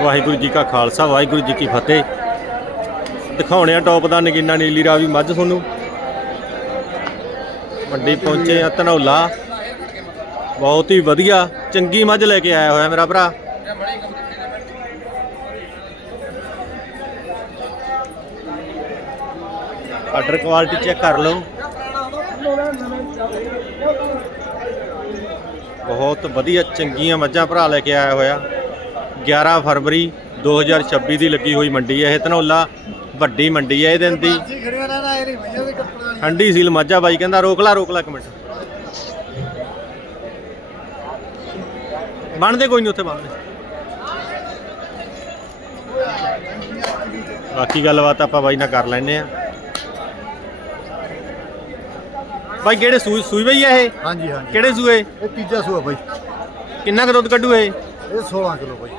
ਵਾਹਿਗੁਰੂ ਜੀ ਕਾ ਖਾਲਸਾ, ਵਾਹਿਗੁਰੂ ਜੀ ਕੀ ਫਤਿਹ। ਦਿਖਾਉਣੇ ਆ ਟੌਪ ਦਾ ਨਗੀਨਾ ਨੀਲੀ ਰਾਵੀ, ਮੱਝ ਤੁਹਾਨੂੰ। ਮੰਡੀ ਪਹੁੰਚੇ ਆ ਧਨੌਲਾ। ਬਹੁਤ ਹੀ ਵਧੀਆ, ਚੰਗੀ ਮੱਝ ਲੈ ਕੇ ਆਇਆ ਹੋਇਆ ਮੇਰਾ ਭਰਾ। ਆਰਡਰ ਕੁਆਲਿਟੀ ਚੈੱਕ ਕਰ ਲਓ। ਬਹੁਤ ਵਧੀਆ, ਚੰਗੀਆਂ ਮੱਝਾਂ ਭਰਾ ਲੈ ਕੇ ਆਇਆ ਹੋਇਆ। 11 ਫਰਵਰੀ 2026 ਦੀ ਲੱਗੀ ਹੋਈ ਮੰਡੀ ਹੈ। ਇਹ ਧਨੌਲਾ ਵੱਡੀ ਮੰਡੀ ਹੈ ਇਹ ਦਿਨ ਦੀ ਠੰਡੀ ਸੀਲ ਮੱਝਾ ਬਾਈ ਕਹਿੰਦਾ ਰੋਕ ਲਾ ਰੋਕ ਲਾ ਇੱਕ ਮਿੰਟ। ਬਣਦੇ ਕੋਈ ਨਹੀਂ ਉੱਥੇ ਬਣਦੇ। ਬਾਕੀ ਗੱਲਬਾਤ ਆਪਾਂ ਬਾਈ ਨਾਲ ਕਰ ਲੈਨੇ ਆ ਬਾਈ ਕਿਹੜੇ ਸੂਈ ਸੂਈ ਬਈ ਆ ਇਹ? ਹਾਂਜੀ ਹਾਂਜੀ। ਕਿਹੜੇ ਸੂਏ? ਇਹ ਤੀਜਾ ਸੂਆ ਬਾਈ। ਕਿੰਨਾ ਕੁ ਦੁੱਧ ਕੱਢੂ ਇਹ? ਇਹ 16 ਕਿਲੋ ਬਾਈ।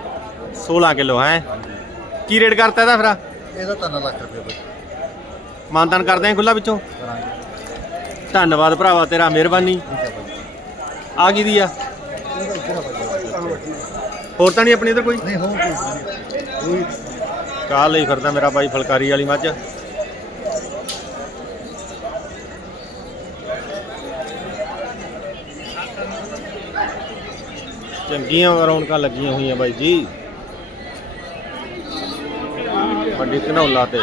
16 ਕਿਲੋ ਹੈ? ਕੀ ਰੇਟ ਕਰਤਾ ਇਹਦਾ ਫਿਰ? ਇਹਦਾ 3 ਲੱਖ ਰੁਪਏ ਬਾਈ। ਮਾਨਤਾਨ ਕਰਦੇ ਆ ਖੁੱਲਾ ਵਿੱਚੋਂ ਕਰਾਂਗੇ। ਧੰਨਵਾਦ ਭਰਾਵਾ ਤੇਰਾ ਮਿਹਰਬਾਨੀ। ਠੀਕ ਹੈ ਬਾਈ। ਆ ਕੀ ਦੀ ਆ? ਇਹਦਾ ਇੱਧਰ ਆ ਬਾਈ ਹੋਰ ਤਾਂ ਨਹੀਂ ਆਪਣੀ ਇਧਰ ਕੋਈ? ਨਹੀਂ ਹੋ ਕੋਈ ਕਾਹ ਲਈ ਫਿਰਦਾ ਮੇਰਾ ਬਾਈ ਫਲਕਾਰੀ ਵਾਲੀ ਮੱਝ? ਚੰਗੀਆਂ ਰੌਣਕਾਂ ਲੱਗੀਆਂ ਹੋਈਆਂ ਬਾਈ ਜੀ। ਵੱਡੀ ਧਨੌਲਾ ਤੇ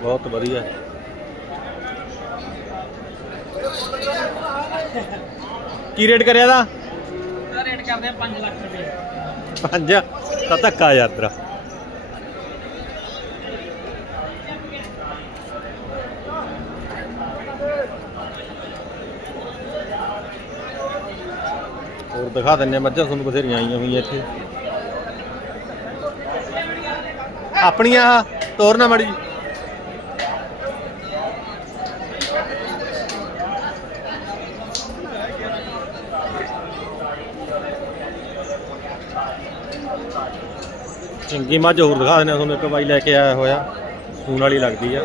ਬਹੁਤ ਵਧੀਆ ਕੀ ਰੇਟ ਕਰਿਆ ਦਾ? ਰੇਟ ਕਰਦੇ ਆ 5 ਲੱਖ ਰੁਪਏ। ਪੰਜ ਤਾਂ ਧੱਕਾ ਯਾਰ ਤੇਰਾ ਦਿਖਾ ਦਿੰਨੇ ਮੱਝਾਂ ਤੁਹਾਨੂੰ ਬਥੇਰੀਆਂ ਆਈਆਂ ਹੋਈਆਂ ਇੱਥੇ। ਆਪਣੀਆਂ ਤੋਰ ਨਾ ਮੜੀ ਚੰਗੀ ਮੱਝ ਹੋਰ ਦਿਖਾ ਦਿੰਦੇ ਆ ਤੁਹਾਨੂੰ, ਇੱਕ ਬਾਈ ਲੈ ਕੇ ਆਇਆ ਹੋਇਆ ਸੂਣ ਵਾਲੀ ਲੱਗਦੀ ਆ।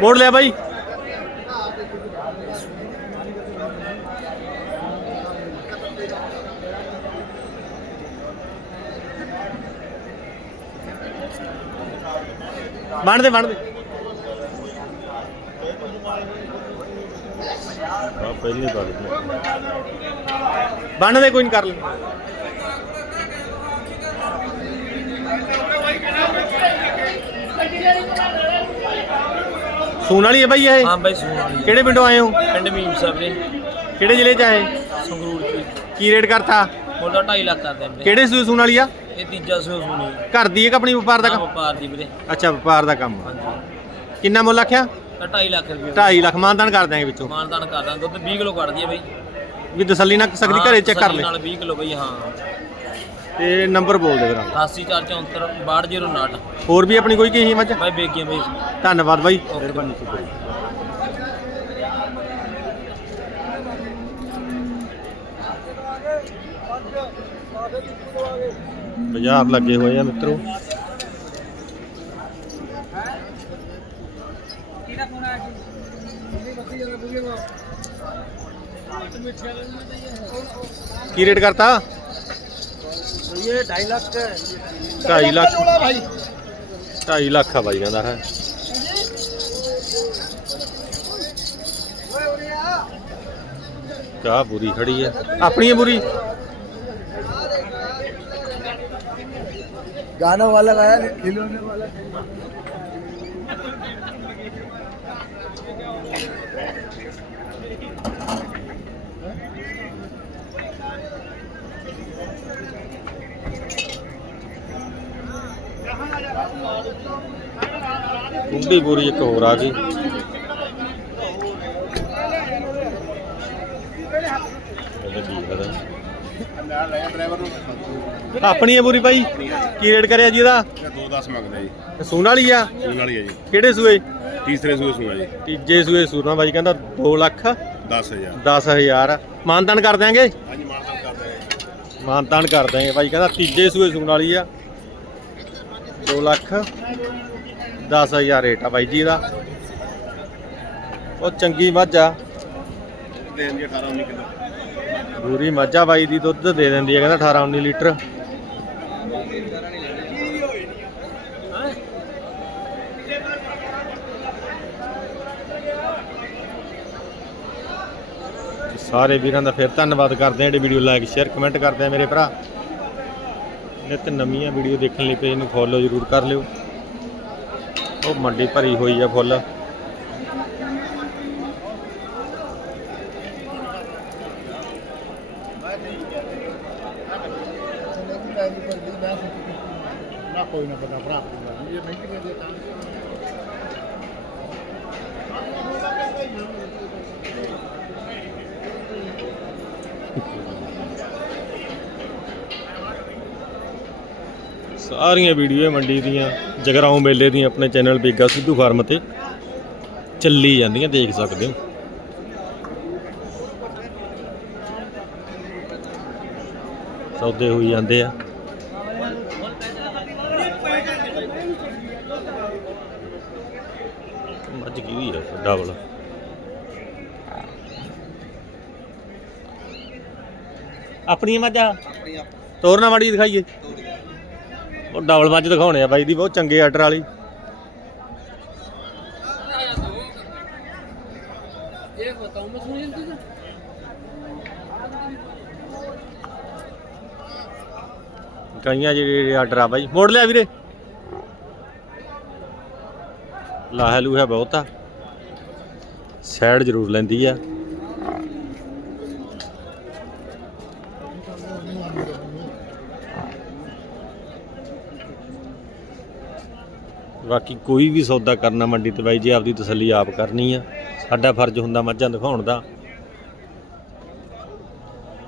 ਮੋੜ ਲਿਆ ਬਾਈ। ਬਣ ਦੇ ਬਣ ਦੇ। ਆ ਪਹਿਲੀ ਗੱਲ ਬਣ ਦੇ ਕੋਈ ਨਹੀਂ ਕਰ ਲੈ। ਸੂਣ ਵਾਲੀ ਹੈ ਬਾਈ ਇਹ? ਹਾਂ ਬਾਈ ਸੂਣ ਵਾਲੀ ਕਿਹੜੇ ਪਿੰਡੋਂ ਆਏ ਹੋ? ਪਿੰਡ ਮੀਮ ਸਾਹਿਬ ਨੇ ਕਿਹੜੇ ਜ਼ਿਲ੍ਹੇ ਚ ਆਏ? ਸੰਗਰੂਰ ਚ। ਕੀ ਰੇਟ ਕਰਤਾ? ਮੁੱਲ 2.5 ਲੱਖ ਕਰਦੇ ਆ। ਵੀਰੇ ਕਿਹੜੇ ਸੂਣ ਵਾਲੀ ਆ? ਇਹ ਤੀਜਾ ਸੂਣ ਸੂਣੀ ਘਰ ਦੀ ਹੈ ਕਿ ਆਪਣੀ ਵਪਾਰ ਦਾ ਹਾਂ, ਕੰਮ? ਵਪਾਰ ਦੀ ਵੀਰੇ। ਅੱਛਾ ਵਪਾਰ ਦਾ ਕੰਮ। ਹਾਂਜੀ। ਕਿੰਨਾ ਮੁੱਲ ਆਖਿਆ? ਤਾਂ 2.5 ਲੱਖ ਰੁਪਏ। 2.5 ਲੱਖ ਮਾਨਦਾਨ ਕਰ ਦਿਆਂਗੇ ਵਿੱਚੋਂ। ਮਾਨਦਾਨ ਕਰਦਾ ਦੁੱਧ 20 ਕਿਲੋ ਕੱਢਦੀ ਆ ਬਾਈ। ਵੀ ਤਸੱਲੀ ਨਾਲ ਸਕਦੀ ਘਰੇ ਚੈੱਕ ਕਰ ਤਸੱਲੀ ਲੈ ਨਾਲ 20 ਕਿਲੋ ਬਾਈ ਹਾਂ। ਤੇ ਨੰਬਰ ਬੋਲ ਦੇ ਵੀਰਾਂ 8474 6209 ਹੋਰ ਵੀ ਆਪਣੀ ਕੋਈ ਕੀ ਮੱਝ ਬਾਈ ਬੇਗੀਆਂ ਬਾਈ। ਧੰਨਵਾਦ ਬਾਈ। ਮਿਹਰਬਾਨੀ ਬਾਜ਼ਾਰ ਲੱਗੇ ਹੋਏ ਆ ਮਿੱਤਰੋ। ਕੀ ਰੇਟ ਕਰਤਾ? ਇਹ 2.5 ਲੱਖ। 2.5 ਲੱਖ। 2.5 ਲੱਖ ਆ ਬਾਈ ਕਹਿੰਦਾ ਹੈ। ਕਾ ਬੁਰੀ ਖੜੀ ਹੈ। ਆਪਣੀ ਬੁਰੀ? गाना वाला गाया खिलौने वाला ਕੁੰਡੀ ਬੁਰੀ ਇੱਕ ਹੋਰ ਆ ਗਈ ਇਹਦਾ ਕੀ ਪਤਾ। ਆਪਣੀ ਹੈ ਬੁਰੀ ਭਾਈ? ਕੀ ਰੇਟ ਕਰਿਆ ਜੀ ਇਹਦਾ? ਦੋ 10 ਮੰਗਦਾ ਜੀ। ਸੂਣ ਵਾਲੀ ਆ? ਸੂਣ ਵਾਲੀ ਹੈ ਜੀ। ਕਿਹੜੇ ਸੂਏ? ਤੀਸਰੇ ਸੂਏ ਸੂਆ ਜੀ। ਤੀਜੇ ਸੂਏ ਸੂਰਨਾ ਬਾਈ ਕਹਿੰਦਾ 2 ਲੱਖ। 10000 10000 ਮਾਨਤਾਨ ਕਰ ਦਿਆਂਗੇ? ਹਾਂਜੀ ਮਾਨਦਾਨ ਕਰਦੇ ਆ ਮਾਨਤਾਨ ਕਰ ਦਿਆਂਗੇ ਬਾਈ ਕਹਿੰਦਾ ਤੀਜੇ ਸੂਏ ਸੂਣ ਵਾਲੀ ਆ। 2 ਲੱਖ। 10000 ਰੇਟ ਆ ਬਾਈ ਜੀ ਦਾ ਉਹ ਚੰਗੀ ਮੱਝ ਆ। ਦੇ ਦਿੰਦੀ ਹੈ 18 19 ਕਿਲੋ। ਪੂਰੀ ਮੱਝਾ ਬਾਈ ਦੀ ਦੁੱਧ ਦੇ ਦਿੰਦੀ ਹੈ, ਕਹਿੰਦਾ 18 19 ਲੀਟਰ। ਸਾਰੇ ਵੀਰਾਂ ਦਾ ਫਿਰ ਧੰਨਵਾਦ ਕਰਦੇ ਆ ਜਿਹੜੇ ਵੀਡੀਓ ਲਾਈਕ ਸ਼ੇਅਰ ਕਮੈਂਟ ਕਰਦੇ ਆ ਮੇਰੇ ਭਰਾ। ਨਿਤ ਨਵੀਆਂ ਵੀਡੀਓ ਦੇਖਣ ਲਈ ਪੇਜ ਨੂੰ ਫੋਲੋ ਜ਼ਰੂਰ ਕਰ ਲਿਓ। ਉਹ ਮੰਡੀ ਭਰੀ ਹੋਈ ਆ ਫੁੱਲ। ਕੋਈ ਨਾ ਪਤਾ ਭਰਾ ਇਹ ਨਹੀਂ ਦੇ ਤਾਂ। ਸਾਰੀਆਂ ਵੀਡੀਓ ਮੰਡੀ ਦੀਆਂ, ਜਗਰਾਉਂ ਮੇਲੇ ਦੀਆਂ, ਆਪਣੇ ਚੈਨਲ ਬੀਗਾ ਸਿੱਧੂ ਫਾਰਮ ਤੇ। ਚੱਲੀ ਜਾਂਦੀਆਂ, ਦੇਖ ਸਕਦੇ ਹੋ। ਸੌਦੇ ਹੋਈ ਜਾਂਦੇ ਆ। ਮੱਝ ਕੀ ਹੋਈ ਹੈ ਡਬਲ ਆਪਣੀਆਂ ਮੱਝਾਂ? ਤੋਰਨਾ ਮਾੜੀ ਦਿਖਾਈਏ। ਉਹ ਡਬਲ ਮੱਝ ਦਿਖਾਉਣੇ ਆ ਬਾਈ ਦੀ ਬਹੁਤ ਚੰਗੇ ਆਰਡਰ ਵਾਲੀ। ਕਈਆਂ ਜਿਹੜੇ ਆਰਡਰ ਆ ਬਾਈ। ਮੋੜ ਲਿਆ ਵੀਰੇ। ਲਾਹਾ ਲੂਹਾ ਬਹੁਤ ਆ। ਸਾਈਡ ਜ਼ਰੂਰ ਲੈਂਦੀ ਆ। ਬਾਕੀ ਕੋਈ ਵੀ ਸੌਦਾ ਕਰਨਾ ਮੰਡੀ ਤੇ ਬਾਈ ਜੀ ਆਪਦੀ ਤਸੱਲੀ ਆਪ ਕਰਨੀ ਆ। ਸਾਡਾ ਫਰਜ਼ ਹੁੰਦਾ ਮੱਝਾਂ ਦਿਖਾਉਣ ਦਾ।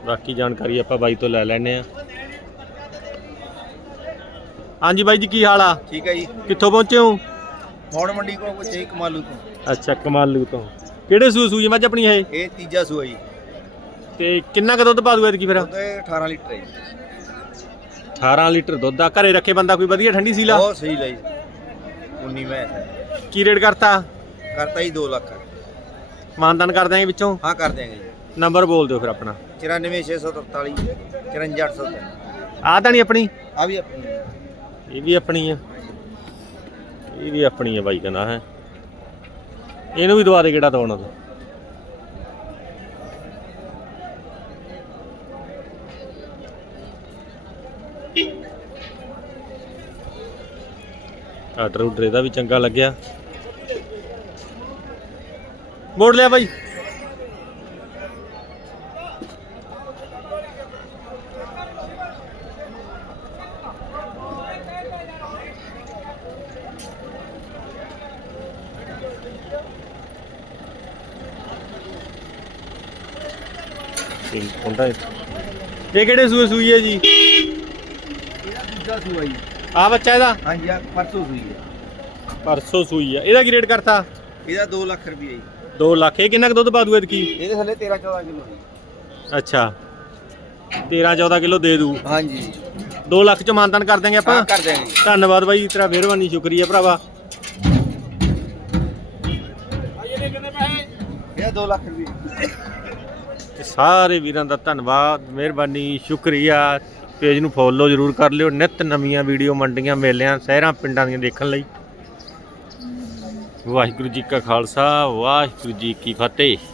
ਬਾਕੀ ਜਾਣਕਾਰੀ ਆਪਾਂ ਬਾਈ ਤੋਂ ਲੈ ਲੈਣੇ ਆ। ਹਾਂਜੀ ਬਾਈ ਜੀ ਕੀ ਹਾਲ ਆ? ਠੀਕ ਹੈ ਜੀ। ਕਿੱਥੋਂ ਪਹੁੰਚੇ ਹੋ? ਮੌੜ ਮੰਡੀ ਕੋਲ ਕੋਈ ਚੇਕ ਮਾਲੂ ਤੋਂ। ਅੱਛਾ ਕਮਾਲੂ ਤੋਂ। ਕਿਹੜੇ ਸੂ ਸੂਜੀ ਮੱਝ ਆਪਣੀ ਇਹ? ਇਹ ਤੀਜਾ ਸੂਆ ਜੀ। ਤੇ ਕਿੰਨਾ ਕੁ ਦੁੱਧ ਪਾ ਦੂ ਐਤਕੀ ਫਿਰ? ਦੁੱਧ ਇਹ 18 ਲੀਟਰ ਹੈ ਜੀ। 18 ਲੀਟਰ ਦੁੱਧ ਆ। ਘਰੇ ਰੱਖੇ ਬੰਦਾ ਕੋਈ ਵਧੀਆ ਠੰਡੀ ਸੀਲਾ? ਬਹੁਤ ਸਹੀ ਲਈ। 19 ਮੈਂ। ਕੀ ਰੇਟ ਕਰਤਾ? ਕਰਤਾ ਜੀ 2 ਲੱਖ। ਮਾਨਦਾਨ ਕਰ ਦਿਆਂਗੇ ਵਿੱਚੋਂ? ਹਾਂ ਕਰ ਦਿਆਂਗੇ ਜੀ। ਨੰਬਰ ਬੋਲ ਦਿਓ ਫਿਰ ਆਪਣਾ। 94643 54800 ਆਹ ਤਾਂ ਨਹੀਂ ਆਪਣੀ? ਆ ਵੀ ਆਪਣੀ ਇਹ ਵੀ ਆਪਣੀ ਆ ਇਹ ਵੀ ਆਪਣੀ ਆ ਬਾਈ ਕਹਿੰਦਾ ਹੈ। ਇਹਨੂੰ ਵੀ ਦਵਾ ਕਿਹੜਾ ਦਵਾਉਣਾ ਤੂੰ? ਆਰਡਰ ਉਡਰ ਇਹਦਾ ਵੀ ਚੰਗਾ ਲੱਗਿਆ। ਮੋੜ ਲਿਆ ਬਾਈ। ਇਹ ਹੁੰਦਾ ਇਹ। ਇਹ ਕਿਹੜੇ ਸੂਏ ਸੂਈ ਹੈ ਜੀ? ਤੀਜਾ ਸੂਆ ਜੀ। ਆ ਬੱਚਾ ਇਹਦਾ? ਹਾਂਜੀ ਆ ਪਰਸੋਂ ਸੂਈ ਹੈ ਪਰਸੋਂ ਸੂਈ ਆ। ਇਹਦਾ ਕੀ ਰੇਟ ਕਰਤਾ? ਇਹਦਾ 2 ਲੱਖ ਰੁਪਏ ਜੀ। 2 ਲੱਖ। ਇਹ ਕਿੰਨਾ ਕੁ ਦੁੱਧ ਪਾ ਦੂ ਐਤਕੀ? ਇਹਦੇ ਥੱਲੇ 13 14 ਕਿਲੋ ਜੀ। ਅੱਛਾ। 13 14 ਕਿਲੋ ਦੇ ਦੂ। ਹਾਂਜੀ। 2 ਲੱਖ ਚ ਮਾਨਤਾਨ ਕਰ ਦਾਂਗੇ ਆਪਾਂ। ਕਰ ਦਿਆਂਗੇ। ਜੀ ਧੰਨਵਾਦ ਬਾਈ ਤੇਰਾ ਮਿਹਰਬਾਨੀ ਸ਼ੁਕਰੀਆ ਭਰਾਵਾ। ਇਹਦਾ 2 ਲੱਖ ਰੁਪਏ ਤੇ ਸਾਰੇ ਵੀਰਾਂ ਦਾ ਧੰਨਵਾਦ, ਮਿਹਰਬਾਨੀ, ਸ਼ੁਕਰੀਆ। ਪੇਜ ਨੂੰ ਫੋਲੋ ਜ਼ਰੂਰ ਕਰ ਲਿਓ। ਨਿਤ ਨਵੀਆਂ ਵੀਡੀਓ ਮੰਡੀਆਂ, ਮੇਲਿਆਂ, ਸ਼ਹਿਰਾਂ, ਪਿੰਡਾਂ ਦੀਆਂ ਦੇਖਣ ਲਈ। ਵਾਹਿਗੁਰੂ ਜੀ ਕਾ ਖਾਲਸਾ, ਵਾਹਿਗੁਰੂ ਜੀ ਕੀ ਫਤਿਹ।